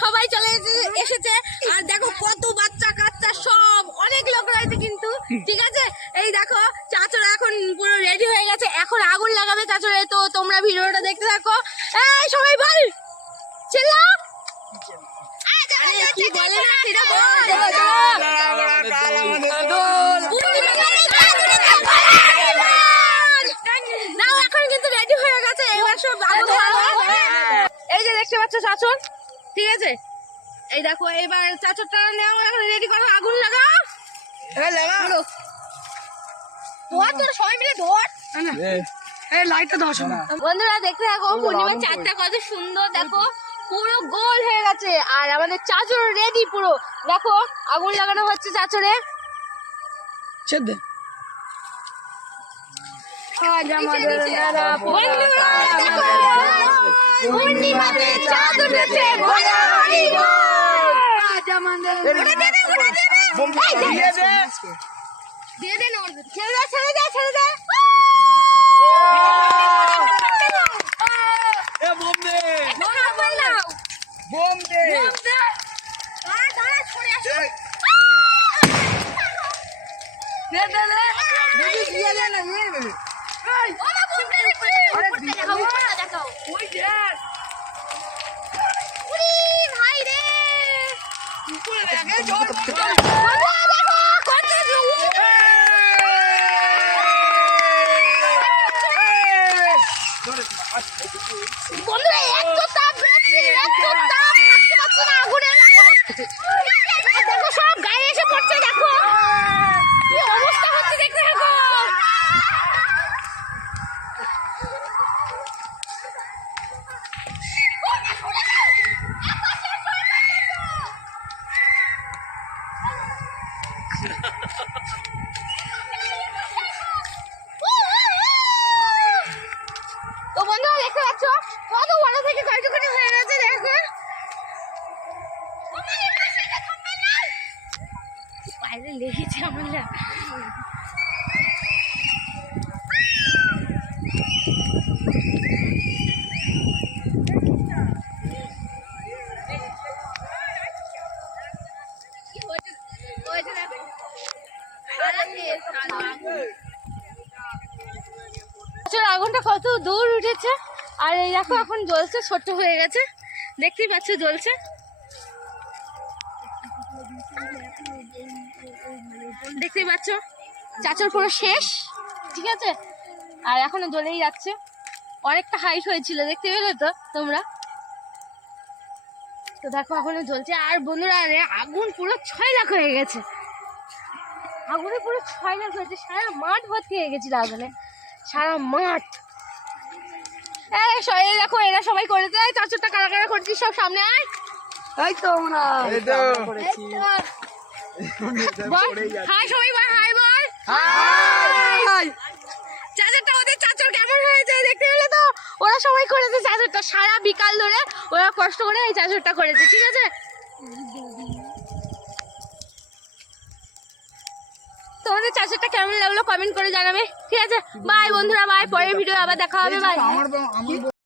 সবাই চলে এসেছে। আর দেখো কত বাচ্চা কাচ্চা সব অনেক লোক রয়েছে কিন্তু। ঠিক আছে? এই দেখো চাচরা এখন পুরো রেডি হয়ে গেছে। এখন আগুন লাগাবে চাচরে। তো তোমরা ভিডিওটা দেখতে থাকো। এই সবাই বল! চিল্লা কি বলে না সেটা এখন কিন্তু রেডি হয়ে গেছে। এবার সব আগুন এই যে দেখতে পাচ্ছ চাচর? ঠিক আছে? এই দেখো এবার চাচরটা নেও এখন রেডি করো আগুন লাগাও। ধরো। ধোয়া তোর সবাই মিলে ধোয়ার। বন্ধুরা দেখতে দেখো পূর্ণিমার চাঁদটা কত সুন্দর দেখো। পুরো গোল হয়ে গেছে। আর আমাদের চাচর রেডি পুরো। দেখো আগুন লাগানো হচ্ছে চাচরে। বন্ধুরা, দেখো, পূর্ণিমাতে চাঁদ উঠেছে, ঘোড়া হারিয়ে বল। ওটা দে দে, ওটা দে দে। এই দে। দিয়ে দে না ভেতর। ছেড়ে দে, ছেড়ে দে, ছেড়ে দে। নোনা বল নাও। বোম দে। দাঁড়া, দাঁড়া, সরে আসো। দে, দে, দে। বোম দে দেখছি। উপরটা দেখাও, উপরটা দেখাও। উরি, ভাই রে। বন্ধুরা, দেখো, তো বন্ধুরা দেখতে পাচ্ছ? কত বড় থেকে কয়টুকুনি হয়ে গেছে দেখো। বাইরে লেগেছে আমার। আগুনটা কত দূর উঠেছে? আর এই দেখো, এখন জ্বলছে, ছোট্ট হয়ে গেছে। দেখতেই পাচ্ছ, জ্বলছে। দেখতেই পাচ্ছ, চাচর পুরো শেষ, ঠিক আছে? আর এখনও জ্বলেই যাচ্ছে। অনেকটা হাইট হয়েছিল, দেখতে পেলে তো তোমরা? তো দেখো, এখনও জ্বলছে। আর বন্ধুরা আগুন পুরো ছয় লাখ হয়ে গেছে। আগুনে পুরো ছয় লাখ হয়েছে। সারা মাঠ ভর্তি হয়ে গেছিল আগুনে। সারা মাঠ। এই সবাই দেখো এরা সবাই করেছে। চাচুরটা কারা কারা করেছিস সব সামনে আয়। এই তো আমরা হাই সবাই বল হাই বল হাই। চাচারটা ওদের চাচর কেমন হয়েছে দেখতে পেলে তো? ওরা সবাই করেছে চাচরটা। সারা বিকাল ধরে ওরা কষ্ট করে এই চাচরটা করেছে ঠিক আছে? তোমাদের চাষেরটা কেমন লাগল কমেন্ট করে জানাবে। ঠিক আছে? বাই বন্ধুরা বাই পরের ভিডিও আবার দেখা হবে বাই